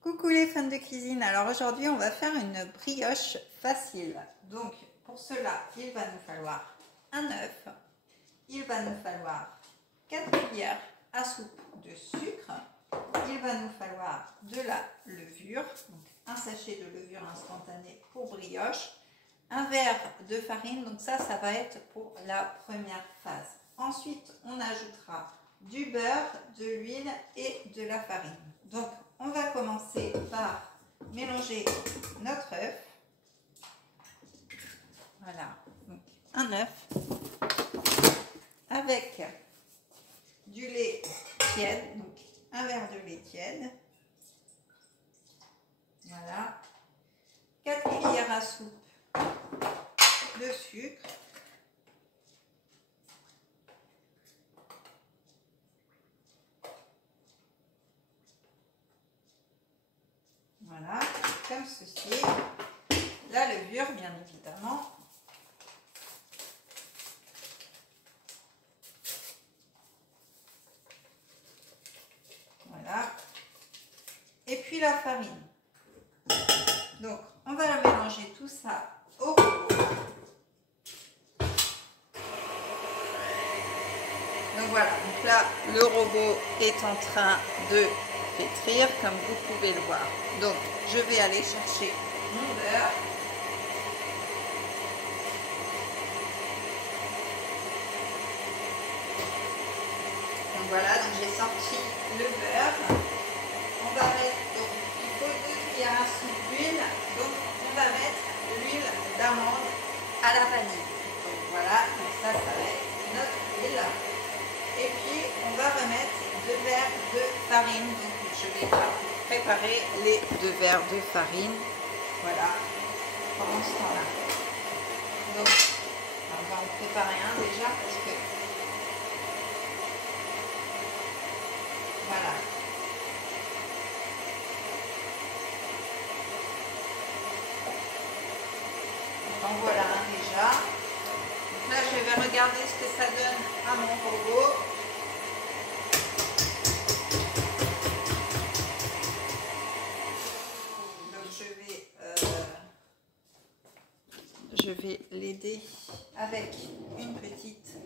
Coucou les fans de cuisine, alors aujourd'hui on va faire une brioche facile. Donc pour cela il va nous falloir un œuf, il va nous falloir 4 cuillères à soupe de sucre, il va nous falloir de la levure, donc un sachet de levure instantanée pour brioche, un verre de farine, donc ça va être pour la première phase. Ensuite on ajoutera du beurre, de l'huile et de la farine. Donc on va commencer par mélanger notre œuf. Voilà, donc un œuf avec du lait tiède, donc un verre de lait tiède. Voilà, 4 cuillères à soupe de sucre. Voilà, comme ceci. La levure, bien évidemment. Voilà. Et puis la farine. Donc, on va mélanger tout ça au robot. Donc voilà, donc là, le robot est en train de pétrir, comme vous pouvez le voir. Donc, je vais aller chercher mon beurre. Donc voilà, donc j'ai sorti le beurre. On va mettre, donc il faut 2 cuillères à soupe d'huile. Donc on va mettre l'huile d'amande à la vanille. Donc voilà, donc ça va être notre huile. Et puis on va remettre 2 verres de farine. Donc je vais préparer les 2 verres de farine. Voilà, pendant ce temps-là. Donc on va en préparer un déjà parce que voilà. Donc voilà un déjà. Donc là je vais regarder ce que ça donne à mon robot. Donc je vais l'aider avec une petite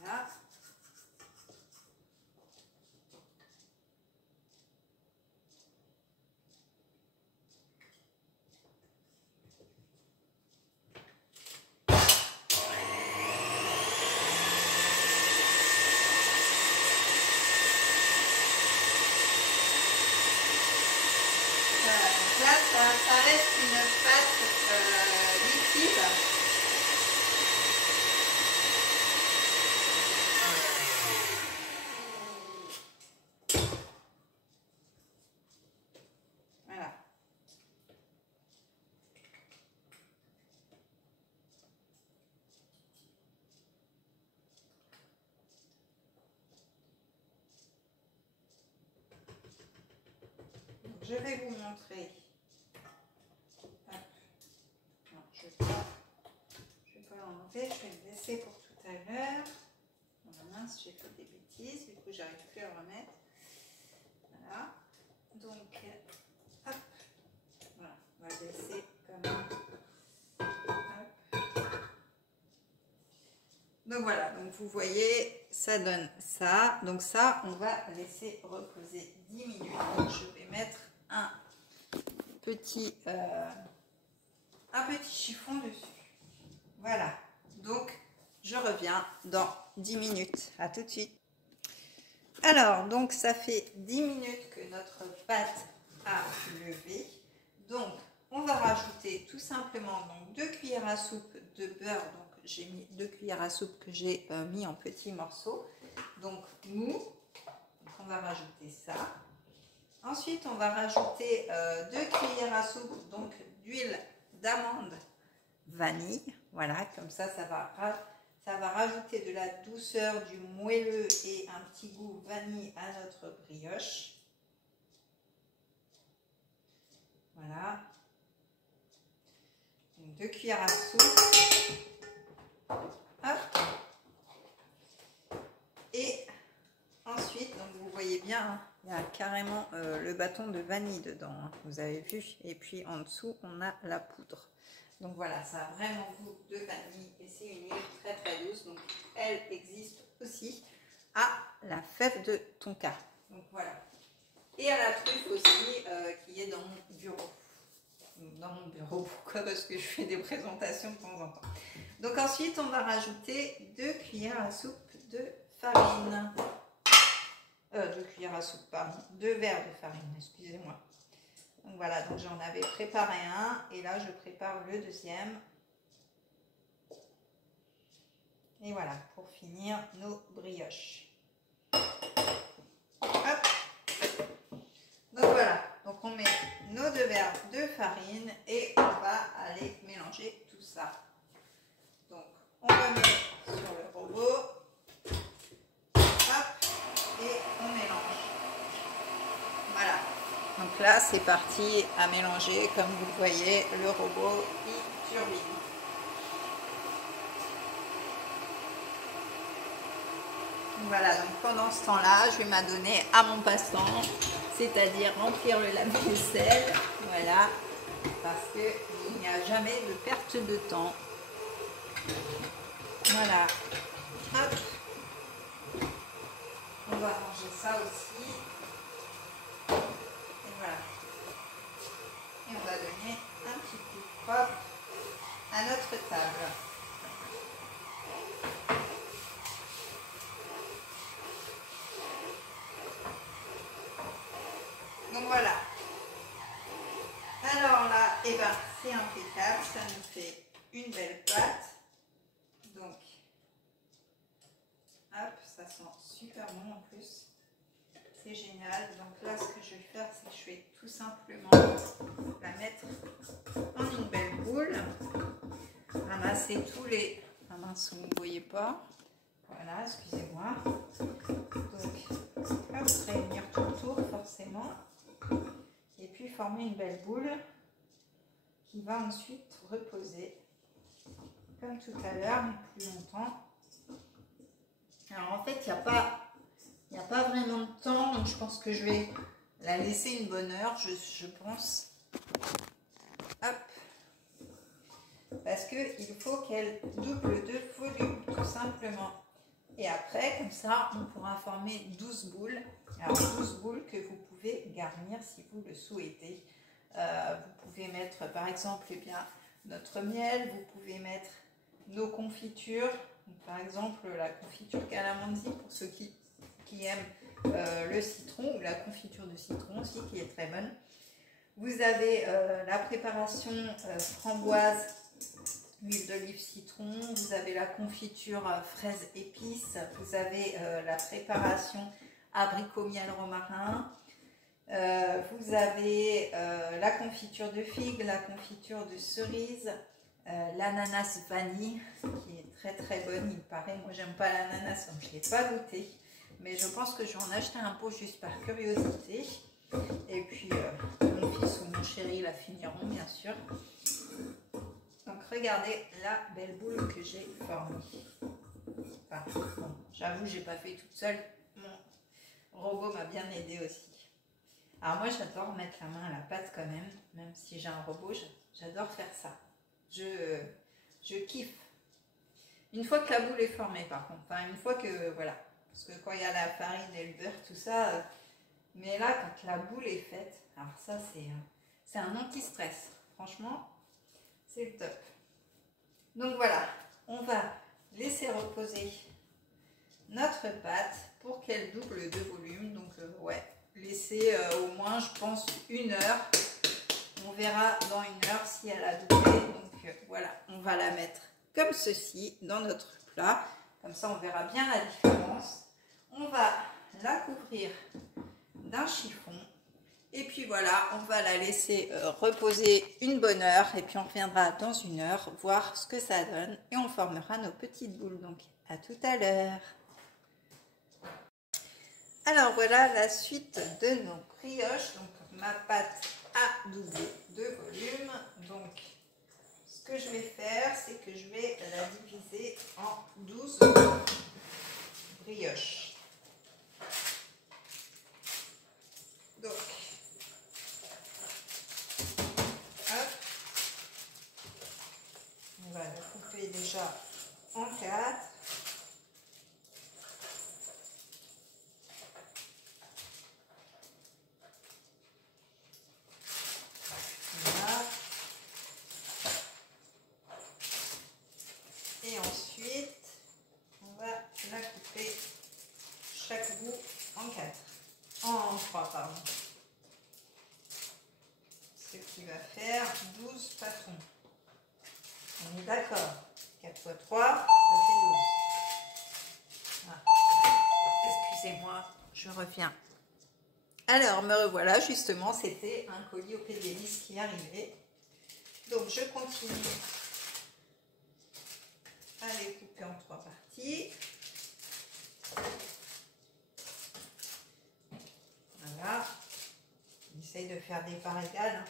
voilà. Là, ça reste une pâte liquide. Voilà. Donc, je vais vous montrer. Non, je ne vais pas l'enlever, je vais le laisser pour tout à l'heure. Oh mince, j'ai fait des bêtises, du coup j'arrive plus à le remettre. Voilà. Donc, hop. Voilà, on va le laisser comme ça. Hop. Donc voilà, donc vous voyez, ça donne ça. Donc ça, on va laisser reposer 10 minutes. Donc je vais mettre un petit chiffon dessus. Voilà, donc je reviens dans 10 minutes. À tout de suite. Alors, donc ça fait 10 minutes que notre pâte a levé. Donc, on va rajouter tout simplement donc 2 cuillères à soupe de beurre. Donc, j'ai mis 2 cuillères à soupe que j'ai mis en petits morceaux. Donc, mou. Donc, on va rajouter ça. Ensuite, on va rajouter 2 cuillères à soupe donc d'huile d'amande vanille. Voilà, comme ça va rajouter de la douceur, du moelleux et un petit goût vanille à notre brioche. Voilà. Donc 2 cuillères à soupe. Hop. voyez bien, hein, il y a carrément le bâton de vanille dedans, hein, vous avez vu. Et puis en dessous, on a la poudre. Donc voilà, ça a vraiment goût de vanille et c'est une huile très très douce. Donc elle existe aussi à la fève de tonka. Donc voilà. Et à la truffe aussi qui est dans mon bureau. Dans mon bureau, pourquoi? Parce que je fais des présentations de temps en temps. Donc ensuite, on va rajouter 2 cuillères à soupe de farine. 2 cuillères à soupe, pardon. 2 verres de farine, excusez-moi. Donc voilà, donc j'en avais préparé un et là je prépare le deuxième. Et voilà, pour finir nos brioches. Hop. Donc voilà, donc on met nos 2 verres de farine et on va aller mélanger tout ça. Donc on remet sur le robot. Hop, et on mélange. Voilà. Donc là, c'est parti à mélanger. Comme vous le voyez, le robot, il turbine. Voilà, donc pendant ce temps-là, je vais m'adonner à mon passe-temps, c'est-à-dire remplir le lave-vaisselle. Voilà, parce qu'il n'y a jamais de perte de temps. Voilà. Hop. On va ranger ça aussi. Et voilà. Et on va donner un petit coup de propre à notre table. Donc voilà. Alors là, eh ben, c'est impeccable. Ça nous fait une belle pâte. Donc, hop, ça sent super bon en plus. C'est génial. Donc là, ce que je vais faire, c'est que je vais tout simplement la mettre en une belle boule. Ramasser tous les... Ah mince, vous ne voyez pas. Voilà, excusez-moi. Donc, hop, réunir tout autour forcément. Et puis former une belle boule qui va ensuite reposer comme tout à l'heure, mais plus longtemps. Alors en fait, il n'y a pas vraiment de temps, donc je pense que je vais la laisser une bonne heure, je pense. Hop. Parce qu'il faut qu'elle double de volume, tout simplement. Et après, comme ça, on pourra former 12 boules. Alors 12 boules que vous pouvez garnir si vous le souhaitez. Vous pouvez mettre par exemple notre miel, vous pouvez mettre nos confitures. Donc, par exemple la confiture calamansi pour ceux qui aiment le citron, ou la confiture de citron aussi qui est très bonne. Vous avez la préparation framboise, huile d'olive citron, vous avez la confiture fraise épices, vous avez la préparation abricot miel romarin, vous avez la confiture de figue, la confiture de cerise, l'ananas vanille qui est très très bonne, il paraît. Moi j'aime pas l'ananas donc je ne l'ai pas goûté, mais je pense que je vais en acheter un pot juste par curiosité. Et puis mon fils ou mon chéri la finiront bien sûr. Donc regardez la belle boule que j'ai formée. Enfin, bon, j'avoue j'ai pas fait toute seule, mon robot m'a bien aidé aussi. Alors moi j'adore mettre la main à la pâte quand même si j'ai un robot, j'adore faire ça. Je kiffe. Une fois que la boule est formée par contre, enfin une fois que, voilà, parce que quand il y a la farine et le beurre, tout ça, mais là quand la boule est faite, alors ça c'est un anti-stress, franchement, c'est le top. Donc voilà, on va laisser reposer notre pâte pour qu'elle double de volume, donc ouais, laisser au moins je pense 1 heure. On verra dans 1 heure si elle a doublé. Donc voilà, on va la mettre comme ceci dans notre plat. Comme ça, on verra bien la différence. On va la couvrir d'un chiffon. Et puis voilà, on va la laisser reposer une bonne heure. Et puis on reviendra dans 1 heure voir ce que ça donne. Et on formera nos petites boules. Donc à tout à l'heure. Alors voilà la suite de nos brioches. Donc ma pâte a doublé de volume. Donc ce que je vais faire, c'est que je vais la diviser en 12 brioches. 12 pâtons. On est d'accord. 4 x 3, ça fait 12. Ah. Excusez-moi, je reviens. Alors, me revoilà, justement, c'était un colis au Pédélis qui arrivait. Donc, je continue à les couper en 3 parties. Voilà. On essaye de faire des parts égales,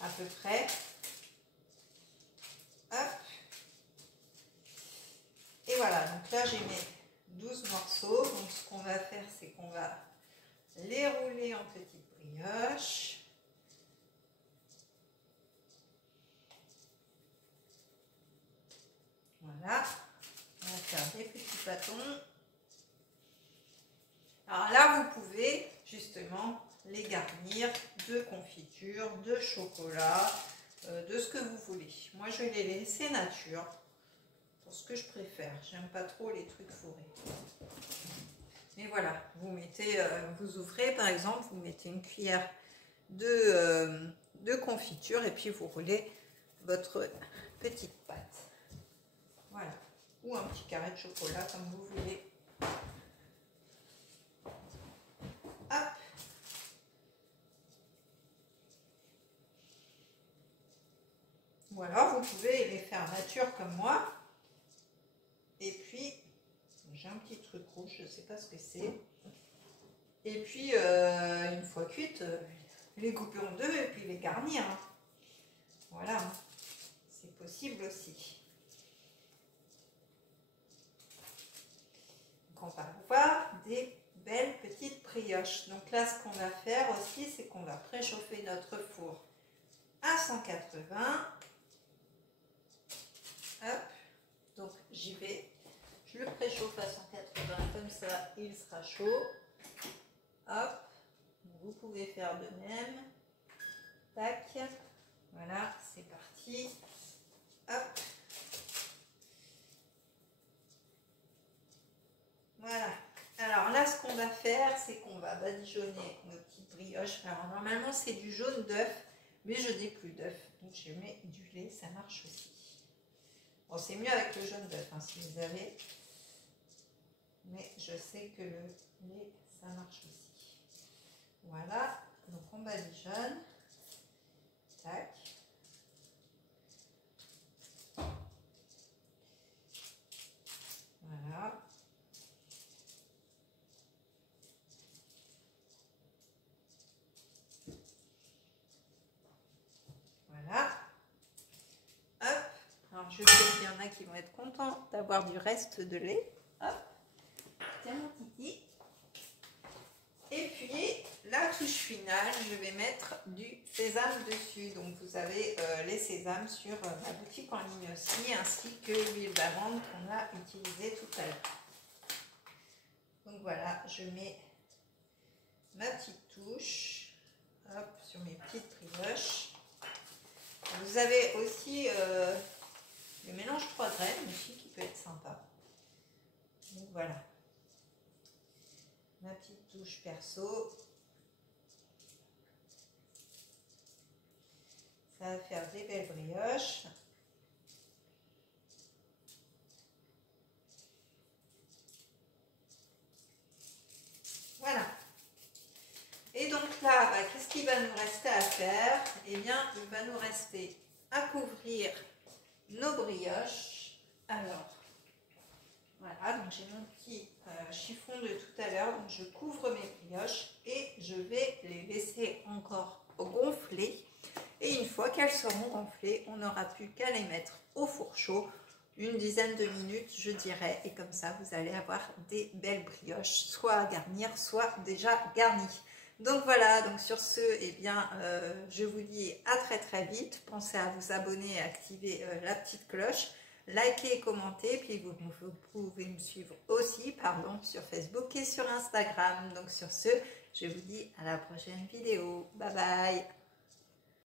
à peu près. Hop. Et voilà, donc là, j'ai mes 12 morceaux. Donc, ce qu'on va faire, c'est qu'on va les rouler en petites brioches. Voilà, on va faire des petits bâtons. Alors là, vous pouvez justement les garnir de confiture, de chocolat, de ce que vous voulez. Moi, je vais les laisser nature, pour ce que je préfère. J'aime pas trop les trucs fourrés. Mais voilà, vous mettez, vous ouvrez par exemple, vous mettez une cuillère de confiture et puis vous roulez votre petite pâte. Voilà, ou un petit carré de chocolat comme vous voulez. Hop. Ou alors vous pouvez les faire nature comme moi. Et puis, j'ai un petit truc rouge, je ne sais pas ce que c'est. Et puis, une fois cuites, les couper en deux et puis les garnir. Voilà, c'est possible aussi. On va voir des belles petites brioches. Donc là, ce qu'on va faire aussi, c'est qu'on va préchauffer notre four à 180. Hop, donc j'y vais. Je le préchauffe à 180, comme ça, il sera chaud. Hop, vous pouvez faire de même. Tac, voilà, c'est parti. Hop. Voilà. Alors là, ce qu'on va faire, c'est qu'on va badigeonner nos petites brioches. Alors normalement, c'est du jaune d'œuf, mais je n'ai plus d'œuf. Donc je mets du lait, ça marche aussi. Bon, c'est mieux avec le jaune d'œuf, hein, si vous avez. Mais je sais que le lait, ça marche aussi. Voilà. Donc on badigeonne. Tac. Voilà. Voilà. Hop. Alors je sais qu'il y en a qui vont être contents d'avoir du reste de lait. Hop. Tiens mon titi. Et puis la touche finale, je vais mettre du sésame dessus. Donc vous avez les sésames sur ma boutique en ligne aussi, ainsi que l'huile d'amande qu'on a utilisée tout à l'heure. Donc voilà, je mets ma petite touche, hop, sur mes petites brioches. Vous avez aussi le mélange 3 graines aussi qui peut être sympa. Donc voilà. Ma petite touche perso. Ça va faire des belles brioches. Voilà. Et donc là, bah, qu'est-ce qu'il va nous rester à faire? Eh bien, il va nous rester à couvrir nos brioches. Alors, voilà, donc j'ai mon petit chiffon de tout à l'heure. Donc je couvre mes brioches et je vais les laisser encore gonfler. Et une fois qu'elles seront gonflées, on n'aura plus qu'à les mettre au four chaud, une dizaine de minutes, je dirais. Et comme ça, vous allez avoir des belles brioches, soit à garnir, soit déjà garnies. Donc voilà, donc sur ce, eh bien, je vous dis à très très vite. Pensez à vous abonner et activer la petite cloche. Likez et commentez, puis vous pouvez me suivre aussi, sur Facebook et sur Instagram. Donc sur ce, je vous dis à la prochaine vidéo. Bye bye.